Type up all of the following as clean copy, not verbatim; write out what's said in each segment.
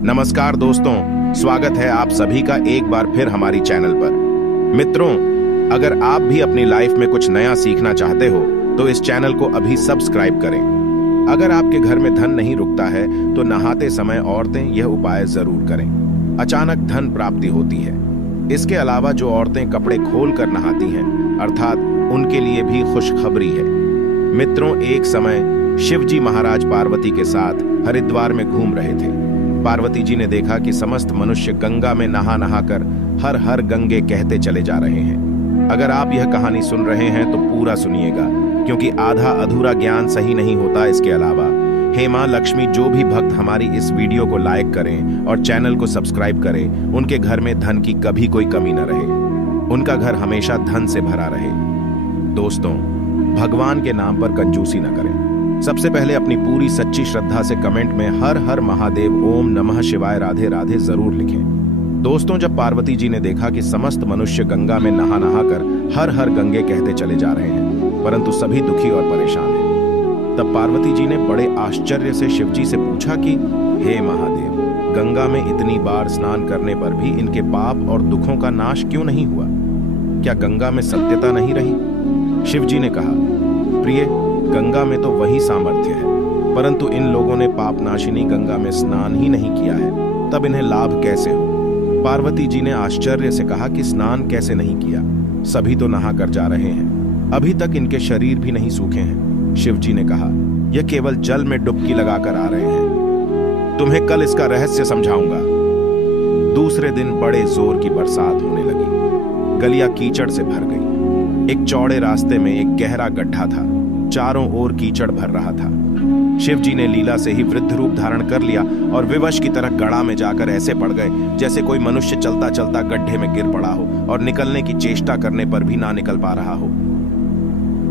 नमस्कार दोस्तों, स्वागत है आप सभी का एक बार फिर हमारी चैनल पर। मित्रों, अगर आप भी अपनी लाइफ में कुछ नया सीखना चाहते हो तो इस चैनल को अभी सब्सक्राइब करें। अगर आपके घर में धन नहीं रुकता है तो नहाते समय औरतें यह उपाय जरूर करें। अचानक धन प्राप्ति होती है। इसके अलावा जो औरतें कपड़े खोल कर नहाती हैं, अर्थात उनके लिए भी खुशखबरी है। मित्रों, एक समय शिव जी महाराज पार्वती के साथ हरिद्वार में घूम रहे थे। पार्वती जी ने देखा कि समस्त मनुष्य गंगा में नहा नहा कर हर हर गंगे कहते चले जा रहे हैं। अगर आप यह कहानी सुन रहे हैं तो पूरा सुनिएगा, क्योंकि आधा अधूरा ज्ञान सही नहीं होता। इसके अलावा हे मां लक्ष्मी, जो भी भक्त हमारी इस वीडियो को लाइक करें और चैनल को सब्सक्राइब करें, उनके घर में धन की कभी कोई कमी न रहे, उनका घर हमेशा धन से भरा रहे। दोस्तों, भगवान के नाम पर कंजूसी न करें। सबसे पहले अपनी पूरी सच्ची श्रद्धा से कमेंट में हर हर महादेव, ओम नमः शिवाय, राधे राधे जरूर लिखें। दोस्तों, जब पार्वती जी ने देखा कि समस्त मनुष्य गंगा में नहा नहा कर हर हर गंगे कहते चले जा रहे हैं, परंतु सभी दुखी और परेशान हैं, तब पार्वती जी ने बड़े आश्चर्य से शिव जी से पूछा कि हे महादेव, गंगा में इतनी बार स्नान करने पर भी इनके पाप और दुखों का नाश क्यों नहीं हुआ? क्या गंगा में सत्यता नहीं रही? शिव जी ने कहा, प्रिय, गंगा में तो वही सामर्थ्य है, परंतु इन लोगों ने पापनाशिनी गंगा में स्नान ही नहीं किया है, तब इन्हें लाभ कैसे हो? पार्वती जी ने आश्चर्य से कहा कि स्नान कैसे नहीं किया? सभी तो नहा कर जा रहे हैं, अभी तक इनके शरीर भी नहीं सूखे हैं। शिव जी ने कहा, यह केवल जल में डुबकी लगाकर आ रहे हैं, तुम्हें कल इसका रहस्य समझाऊंगा। दूसरे दिन बड़े जोर की बरसात होने लगी। गलियां कीचड़ से भर गई। एक चौड़े रास्ते में एक गहरा गड्ढा था। चारों ओर कीचड़ भर रहा था। शिव जी ने लीला से ही वृद्ध रूप धारण कर लिया और विवश की तरह गड़ा में जाकर ऐसे पड़ गए जैसे कोई मनुष्य चलता चलता गड्ढे में गिर पड़ा हो और निकलने की चेष्टा करने पर भी ना निकल पा रहा हो।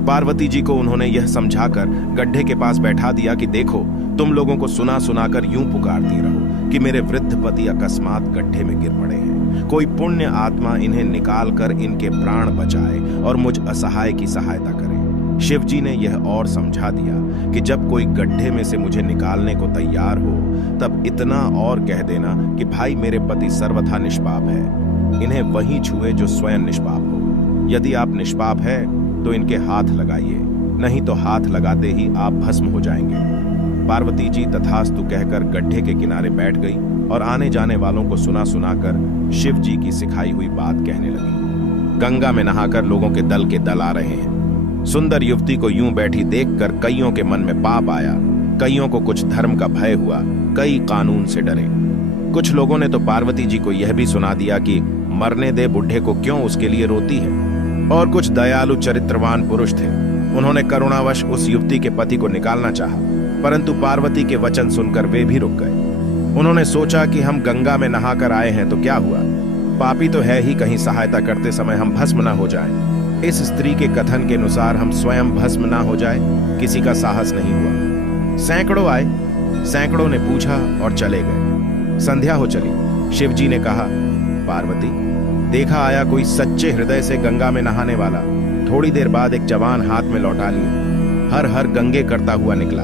पार्वती जी को उन्होंने यह समझाकर गड्ढे के पास बैठा दिया कि देखो, तुम लोगों को सुना सुनाकर यूं पुकारती रहो कि मेरे वृद्ध पति अकस्मात गड्ढे में गिर पड़े हैं। कोई पुण्य आत्मा इन्हें निकाल कर इनके प्राण बचाए और मुझ असहाय की सहायता करे। शिव जी ने यह और समझा दिया कि जब कोई गड्ढे में से मुझे निकालने को तैयार हो, तब इतना और कह देना कि भाई, मेरे पति सर्वथा निष्पाप है, इन्हें वही छुए जो स्वयं निष्पाप हो। यदि आप निष्पाप है तो इनके हाथ लगाइए, नहीं तो हाथ लगाते ही आप भस्म हो जाएंगे। पार्वती जी तथास्तु कहकर गड्ढे के किनारे बैठ गई और आने जाने वालों को सुना सुनाकर शिव जी की सिखाई हुई बात कहने लगी। गंगा में नहाकर लोगों के दल के दल आ रहे हैं। सुंदर युवती को यूं बैठी देखकर कईयों के मन में पाप आया, कईयों को कुछ धर्म का भय हुआ, कई कानून से डरे। कुछ लोगों ने तो पार्वती जी को यह भी सुना दिया कि मरने दे बुढ़े को, क्यों उसके लिए रोती है। और कुछ दयालु चरित्रवान पुरुष थे, उन्होंने करुणावश उस युवती के पति को निकालना चाहा, परंतु पार्वती के वचन सुनकर वे भी रुक गए। उन्होंने सोचा कि हम गंगा में नहाकर आए हैं तो क्या हुआ, पापी तो है ही, कहीं सहायता करते समय हम भस्म न हो जाएं। इस स्त्री के कथन के अनुसार हम स्वयं भस्म ना हो जाए, किसी का साहस नहीं हुआ। सैकड़ों आए, सैकड़ों ने पूछा और चले गए। संध्या हो चली। शिव जी ने कहा, पार्वती, देखा आया कोई सच्चे हृदय से गंगा में नहाने वाला। थोड़ी देर बाद एक जवान हाथ में लौटा लिए, हर हर गंगे करता हुआ निकला।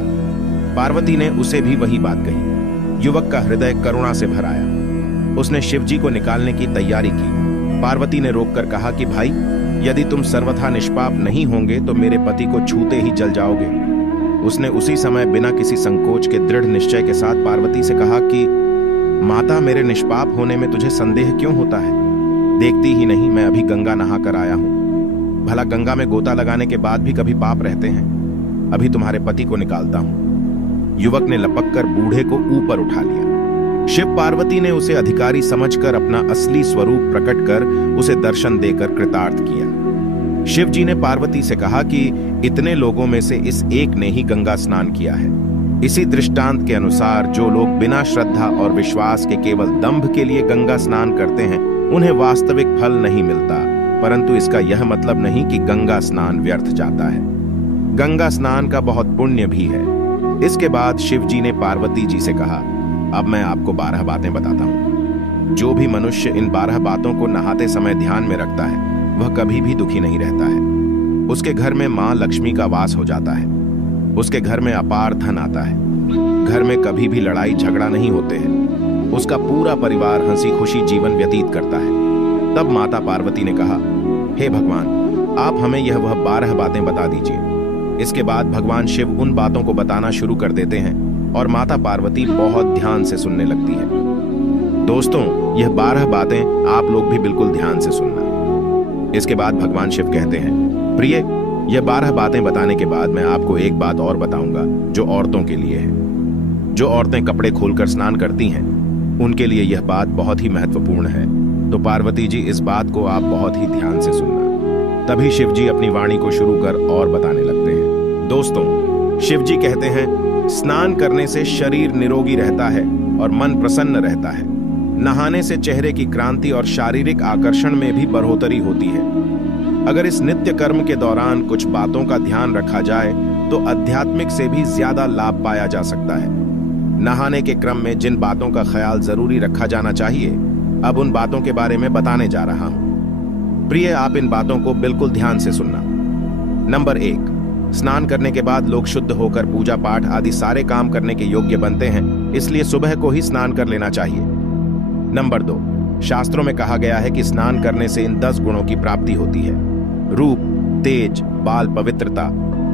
पार्वती ने उसे भी वही बात कही। युवक का हृदय करुणा से भर आया। उसने शिव जी को निकालने की तैयारी की। पार्वती ने रोककर कहा कि भाई, यदि तुम सर्वथा निष्पाप नहीं होंगे तो मेरे पति को छूते ही जल जाओगे। उसने उसी समय बिना किसी संकोच के दृढ़ निश्चय के साथ पार्वती से कहा कि माता, मेरे निष्पाप होने में तुझे संदेह क्यों होता है? देखती ही नहीं, मैं अभी गंगा नहा कर आया हूं। भला गंगा में गोता लगाने के बाद भी कभी पाप रहते हैं? अभी तुम्हारे पति को निकालता हूं। युवक ने लपक कर बूढ़े को ऊपर उठा लिया। शिव पार्वती ने उसे अधिकारी समझकर अपना असली स्वरूप प्रकट कर उसे दर्शन देकर कृतार्थ किया। शिव जी ने पार्वती से कहा कि इतने लोगों में से इस एक ने ही गंगा स्नान किया है। इसी दृष्टांत के अनुसार जो लोग बिना श्रद्धा और विश्वास के केवल दंभ के लिए गंगा स्नान करते हैं, उन्हें वास्तविक फल नहीं मिलता, परंतु इसका यह मतलब नहीं कि गंगा स्नान व्यर्थ जाता है। गंगा स्नान का बहुत पुण्य भी है। इसके बाद शिव जी ने पार्वती जी से कहा, अब मैं आपको 12 बातें बताता हूं। जो भी मनुष्य इन 12 बातों को नहाते समय ध्यान में रखता है, वह कभी भी दुखी नहीं रहता है। उसके घर में मां लक्ष्मी का वास हो जाता है। उसके घर में अपार धन आता है। घर में कभी भी लड़ाई झगड़ा नहीं होते हैं। उसका पूरा परिवार हंसी खुशी जीवन व्यतीत करता है। तब माता पार्वती ने कहा, हे भगवान, आप हमें यह वह 12 बातें बता दीजिए। इसके बाद भगवान शिव उन बातों को बताना शुरू कर देते हैं और माता पार्वती बहुत ध्यान से सुनने लगती है। दोस्तों, यह 12 बातें आप लोग भी बिल्कुल ध्यान से सुनना। इसके बाद भगवान शिव कहते हैं, प्रिय, यह 12 बातें बताने के बाद मैं आपको एक बात और बताऊंगा जो औरतों के लिए है। जो औरतें कपड़े खोलकर स्नान करती हैं, उनके लिए यह बात बहुत ही महत्वपूर्ण है। तो पार्वती जी, इस बात को आप बहुत ही ध्यान से सुनना। तभी शिव जी अपनी वाणी को शुरू कर और बताने लगते हैं। दोस्तों, शिव जी कहते हैं, स्नान करने से शरीर निरोगी रहता है और मन प्रसन्न रहता है। नहाने से चेहरे की क्रांति और शारीरिक आकर्षण में भी बढ़ोतरी होती है। अगर इस नित्य कर्म के दौरान कुछ बातों का ध्यान रखा जाए तो आध्यात्मिक से भी ज्यादा लाभ पाया जा सकता है। नहाने के क्रम में जिन बातों का ख्याल जरूरी रखा जाना चाहिए, अब उन बातों के बारे में बताने जा रहा हूं। प्रिय, आप इन बातों को बिल्कुल ध्यान से सुनना। नंबर 1, स्नान करने के बाद लोग शुद्ध होकर पूजा पाठ आदि सारे काम करने के योग्य बनते हैं, इसलिए सुबह को ही स्नान कर लेना चाहिए। नंबर 2, शास्त्रों में कहा गया है कि स्नान करने से इन 10 गुणों की प्राप्ति होती है: रूप, तेज, बाल पवित्रता,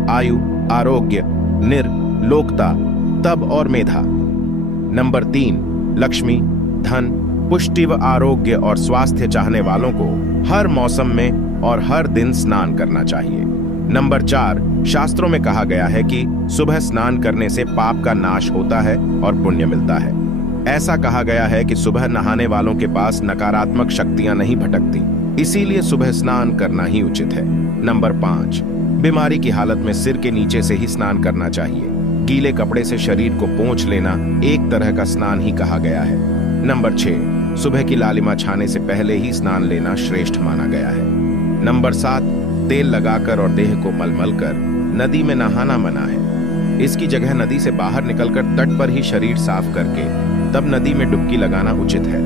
आयु, आरोग्य, निर्लोकता, तप और मेधा। नंबर 3, लक्ष्मी, धन, पुष्टि व आरोग्य और स्वास्थ्य चाहने वालों को हर मौसम में और हर दिन स्नान करना चाहिए। नंबर 4, शास्त्रों में कहा गया है कि सुबह स्नान करने से पाप का नाश होता है और पुण्य मिलता है। ऐसा कहा गया है कि सुबह नहाने वालों के पास नकारात्मक शक्तियां नहीं भटकती, इसीलिए सुबह स्नान करना ही उचित है। नंबर 5, बीमारी की हालत में सिर के नीचे से ही स्नान करना चाहिए। गीले कपड़े से शरीर को पोंछ लेना एक तरह का स्नान ही कहा गया है। नंबर 6, सुबह की लालिमा छाने से पहले ही स्नान लेना श्रेष्ठ माना गया है। नंबर 7, तेल लगाकर और देह को मलमल कर नदी में नहाना मना है। इसकी जगह नदी से बाहर निकलकर तट पर ही शरीर साफ करके तब नदी में डुबकी लगाना उचित है।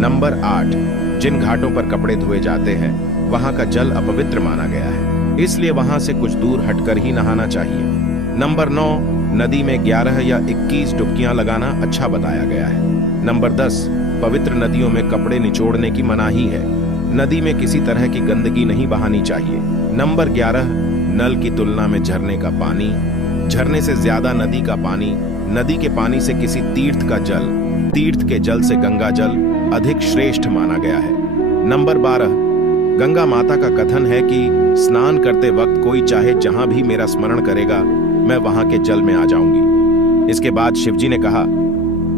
नंबर 8, जिन घाटों पर कपड़े धोए जाते हैं वहां का जल अपवित्र माना गया है, इसलिए वहां से कुछ दूर हटकर ही नहाना चाहिए। नंबर 9, नदी में 11 या 21 डुबकियां लगाना अच्छा बताया गया है। नंबर 10, पवित्र नदियों में कपड़े निचोड़ने की मनाही है। नदी में किसी तरह की गंदगी नहीं बहानी चाहिए। नंबर 11, नल की तुलना में झरने का पानी, झरने से ज्यादा नदी का पानी, नदी के पानी से किसी तीर्थ का जल, तीर्थ के जल से गंगा जल अधिक श्रेष्ठ माना गया है। नंबर 12, गंगा माता का कथन है कि स्नान करते वक्त कोई चाहे जहां भी मेरा स्मरण करेगा, मैं वहां के जल में आ जाऊंगी। इसके बाद शिवजी ने कहा,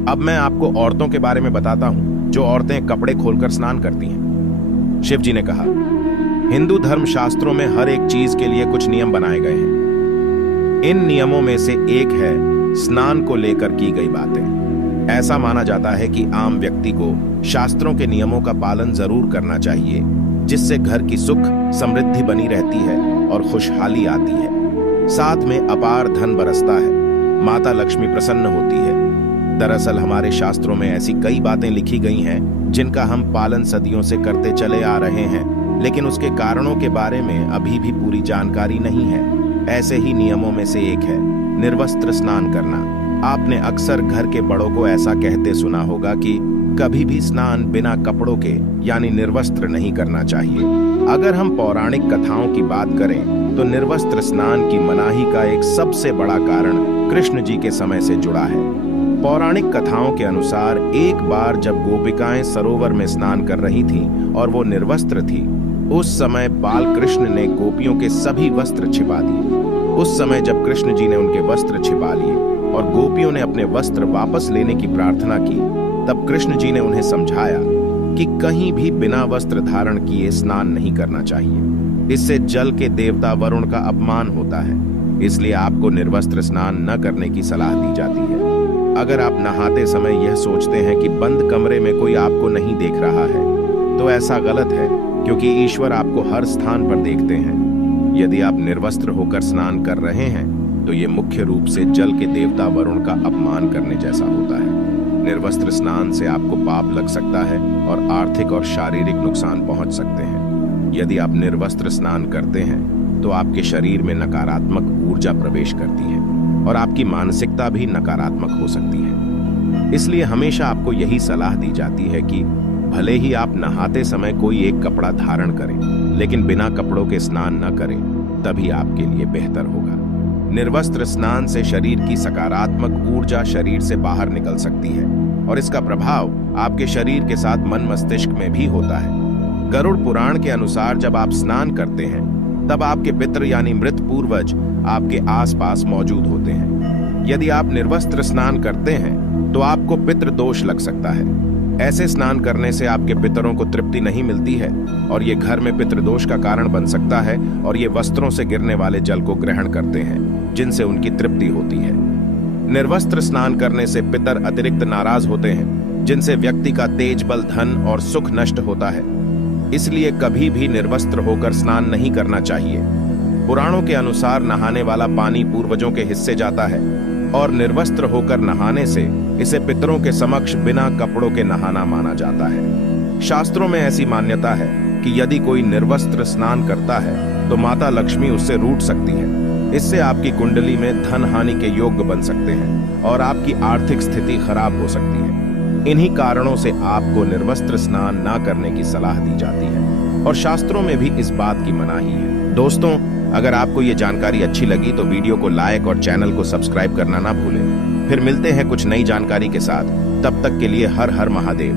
अब मैं आपको औरतों के बारे में बताता हूं जो औरतें कपड़े खोलकर स्नान करती हैं। शिवजी ने कहा, हिंदू धर्म शास्त्रों में हर एक चीज के लिए कुछ नियम बनाए गए हैं। इन नियमों में से एक है स्नान को लेकर की गई बातें। ऐसा माना जाता है कि आम व्यक्ति को शास्त्रों के नियमों का पालन जरूर करना चाहिए, जिससे घर की सुख समृद्धि बनी रहती है और खुशहाली आती है। साथ में अपार धन बरसता है, माता लक्ष्मी प्रसन्न होती है। दरअसल हमारे शास्त्रों में ऐसी कई बातें लिखी गई हैं जिनका हम पालन सदियों से करते चले आ रहे हैं, लेकिन उसके कारणों के बारे में अभी भी पूरी जानकारी नहीं है। ऐसे ही नियमों में से एक है निर्वस्त्र स्नान करना। आपने अक्सर घर के बड़ों को ऐसा कहते सुना होगा कि कभी भी स्नान बिना कपड़ों के यानी निर्वस्त्र नहीं करना चाहिए। अगर हम पौराणिक कथाओं की बात करें तो निर्वस्त्र स्नान की मनाही का एक सबसे बड़ा कारण कृष्ण जी के समय से जुड़ा है। पौराणिक कथाओं के अनुसार एक बार जब गोपिकाएं सरोवर में स्नान कर रही थीं और वो निर्वस्त्र थी, उस समय बाल कृष्ण ने गोपियों के सभी वस्त्र छिपा दिए। उस समय जब कृष्ण जी ने उनके वस्त्र छिपा लिए और गोपियों ने अपने वस्त्र वापस लेने की प्रार्थना की, तब कृष्ण जी ने उन्हें समझाया कि कहीं भी बिना वस्त्र धारण किए स्नान नहीं करना चाहिए। इससे जल के देवता वरुण का अपमान होता है, इसलिए आपको निर्वस्त्र स्नान न करने की सलाह दी जाती है। अगर आप नहाते समय यह सोचते हैं कि बंद कमरे में कोई आपको नहीं देख रहा है, तो ऐसा गलत है, क्योंकि ईश्वर आपको हर स्थान पर देखते हैं। यदि आप निर्वस्त्र होकर स्नान कर रहे हैं तो ये मुख्य रूप से जल के देवता वरुण का अपमान करने जैसा होता है। निर्वस्त्र स्नान से आपको पाप लग सकता है और आर्थिक और शारीरिक नुकसान पहुंच सकते हैं। यदि आप निर्वस्त्र स्नान करते हैं तो आपके शरीर में नकारात्मक ऊर्जा प्रवेश करती है और आपकी मानसिकता भी नकारात्मक हो सकती है। इसलिए हमेशा आपको यही सलाह दी जाती है कि भले ही आप नहाते समय कोई एक कपड़ा धारण करें, लेकिन बिना कपड़ों के स्नान न करें, तभी आपके लिए बेहतर होगा। निर्वस्त्र स्नान से शरीर की सकारात्मक ऊर्जा शरीर से बाहर निकल सकती है और इसका प्रभाव आपके शरीर के साथ मन मस्तिष्क में भी होता है। गरुड़ पुराण के अनुसार जब आप स्नान करते हैं तब आपके पितृ यानी मृत पूर्वज आपके आसपास मौजूद होते हैं। यदि आप निर्वस्त्र स्नान करते हैं तो आपको पितृ दोष लग सकता है। ऐसे स्नान करने से आपके पितरों को तृप्ति नहीं मिलती है और ये घर में पितृदोष का कारण बन सकता है और ये वस्त्रों से गिरने वाले जल को ग्रहण करते हैं जिनसे उनकी तृप्ति होती है। निर्वस्त्र स्नान करने से पितर अतिरिक्त नाराज होते हैं जिनसे व्यक्ति का तेज बल, धन और सुख नष्ट होता है। इसलिए कभी भी निर्वस्त्र होकर स्नान नहीं करना चाहिए। पुराणों के अनुसार नहाने वाला पानी पूर्वजों के हिस्से जाता है और निर्वस्त्र होकर नहाने से इसे पितरों के समक्ष बिना कपड़ों के नहाना माना जाता है। शास्त्रों में ऐसी मान्यता है कि यदि कोई निर्वस्त्र स्नान करता है तो माता लक्ष्मी उससे रूठ सकती है। इससे आपकी कुंडली में धन हानि के योग्य बन सकते हैं और आपकी आर्थिक स्थिति खराब हो सकती है। इन्हीं कारणों से आपको निर्वस्त्र स्नान ना करने की सलाह दी जाती है और शास्त्रों में भी इस बात की मनाही है। दोस्तों, अगर आपको ये जानकारी अच्छी लगी तो वीडियो को लाइक और चैनल को सब्सक्राइब करना ना भूलें। फिर मिलते हैं कुछ नई जानकारी के साथ। तब तक के लिए हर हर महादेव।